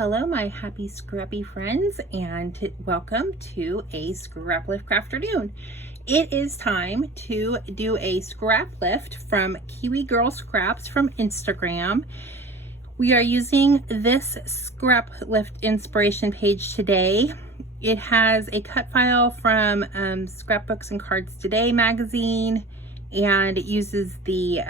Hello, my happy scrappy friends, and welcome to a Scrap-lift Crafternoon. It is time to do a scrap lift from kiwigirlscraps from Instagram. We are using this scrap lift inspiration page today. It has a cut file from Scrapbooks and Cards Today magazine, and it uses the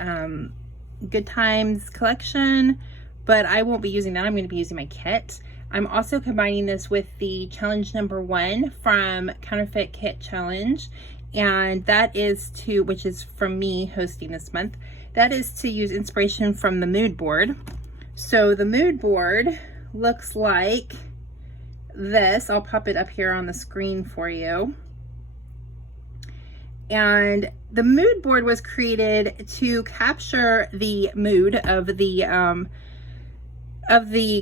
Good Times collection, but I won't be using that. I'm going to be using my kit. I'm also combining this with the challenge number 1 from Counterfeit Kit Challenge, and that is which is from me hosting this month. That is to use inspiration from the mood board. So the mood board looks like this. I'll pop it up here on the screen for you. And the mood board was created to capture the mood of the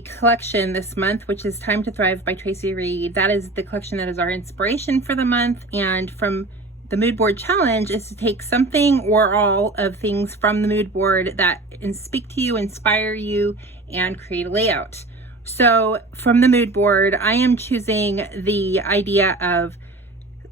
collection this month, which is Time to Thrive by Tracy Reed. That is the collection that is our inspiration for the month. And from the mood board challenge is to take something or all of things from the mood board that speak to you, inspire you, and create a layout. So from the mood board, I am choosing the idea of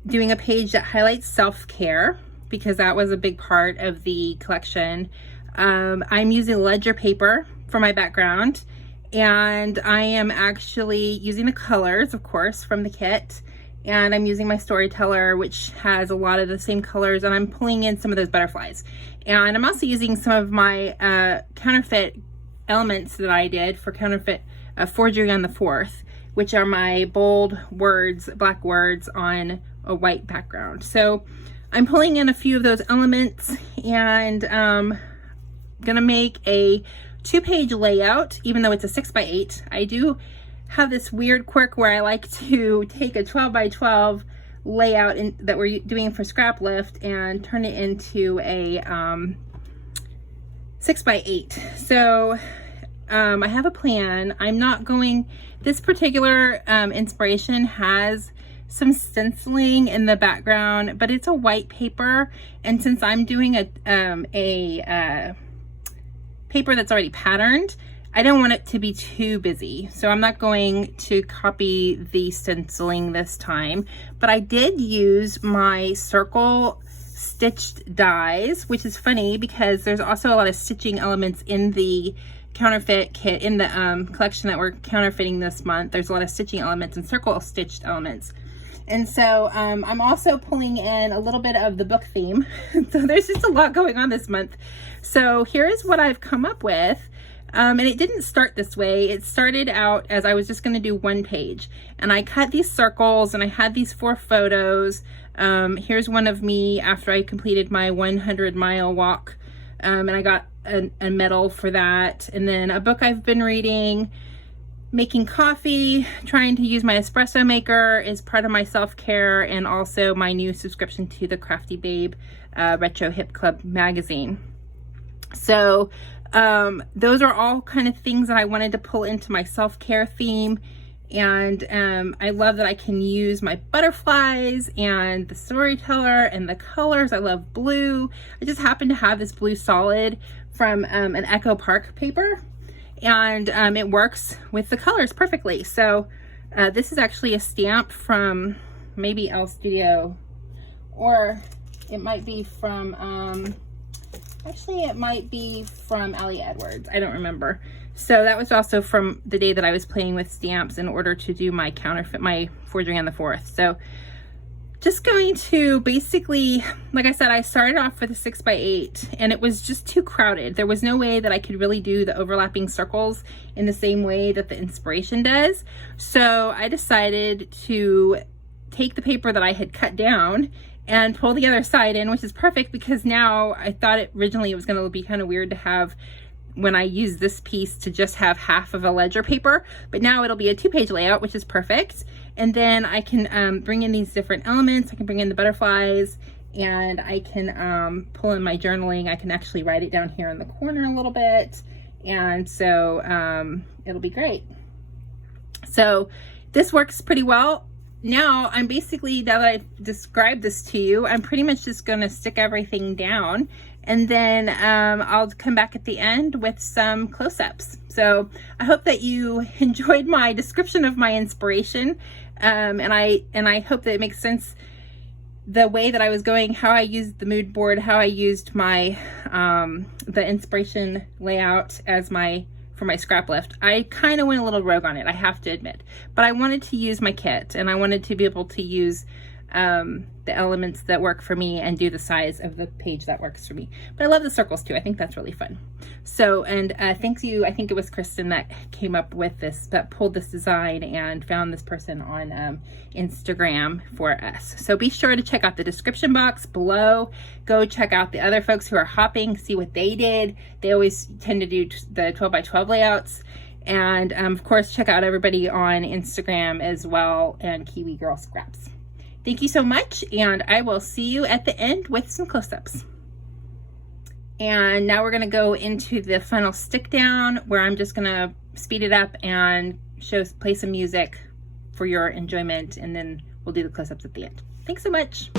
doing a page that highlights self-care, because that was a big part of the collection. I'm using ledger paper for my background, and I am actually using the colors, of course, from the kit, and I'm using my storyteller, which has a lot of the same colors, and I'm pulling in some of those butterflies. And I'm also using some of my counterfeit elements that I did for counterfeit forgery on the 4th, which are my bold words, black words on a white background. So I'm pulling in a few of those elements, and gonna make a 2-page layout. Even though it's a 6x8, I do have this weird quirk where I like to take a 12x12 layout that we're doing for scrap lift and turn it into a 6x8. So I have a plan. I'm not going, this particular inspiration has some stenciling in the background, but it's a white paper, and since I'm doing a paper that's already patterned, I don't want it to be too busy, so I'm not going to copy the stenciling this time. But I did use my circle stitched dies, which is funny because there's also a lot of stitching elements in the counterfeit kit, in the collection that we're counterfeiting this month. There's a lot of stitching elements and circle stitched elements. And so I'm also pulling in a little bit of the book theme. So there's just a lot going on this month. So here is what I've come up with. And it didn't start this way. It started out as I was just going to do 1 page. And I cut these circles, and I had these 4 photos. Here's one of me after I completed my 100-mile walk. And I got a medal for that. And then a book I've been reading. Making coffee, trying to use my espresso maker is part of my self-care, and also my new subscription to the Crafty Babe Retro Hip Club magazine. So those are all kind of things that I wanted to pull into my self-care theme. And I love that I can use my butterflies and the storyteller and the colors. I love blue. I just happen to have this blue solid from an Echo Park paper, and it works with the colors perfectly. So this is actually a stamp from maybe Elle Studio, or it might be from actually it might be from Allie Edwards, I don't remember. So that was also from the day that I was playing with stamps in order to do my counterfeit, my forgery on the 4th. So just going to basically, like I said, I started off with a 6x8, and it was just too crowded. There was no way that I could really do the overlapping circles in the same way that the inspiration does. So I decided to take the paper that I had cut down and pull the other side in, which is perfect because now I thought originally it was going to be kind of weird to have, when I use this piece, to just have half of a ledger paper, but now it'll be a 2-page layout, which is perfect. And then I can bring in these different elements. I can bring in the butterflies, and I can pull in my journaling. I can actually write it down here in the corner a little bit, and so it'll be great. So this works pretty well. Now I'm basically, now that I've described this to you, I'm pretty much just going to stick everything down and then I'll come back at the end with some close-ups. So I hope that you enjoyed my description of my inspiration, and I hope that it makes sense the way that I was going, how I used the mood board, how I used my the inspiration layout as for my scrap lift. I kind of went a little rogue on it, I have to admit, but I wanted to use my kit, and I wanted to be able to use the elements that work for me and do the size of the page that works for me. But I love the circles too. I think that's really fun. So, and thanks you, I think it was Kristen that came up with this, that pulled this design and found this person on Instagram for us. So be sure to check out the description box below. Go check out the other folks who are hopping, see what they did. They always tend to do the 12 by 12 layouts. And of course, check out everybody on Instagram as well, and Kiwi Girl Scraps. Thank you so much, and I will see you at the end with some close-ups. And now we're gonna go into the final stick down, where I'm just gonna speed it up and play some music for your enjoyment, and then we'll do the close-ups at the end. Thanks so much.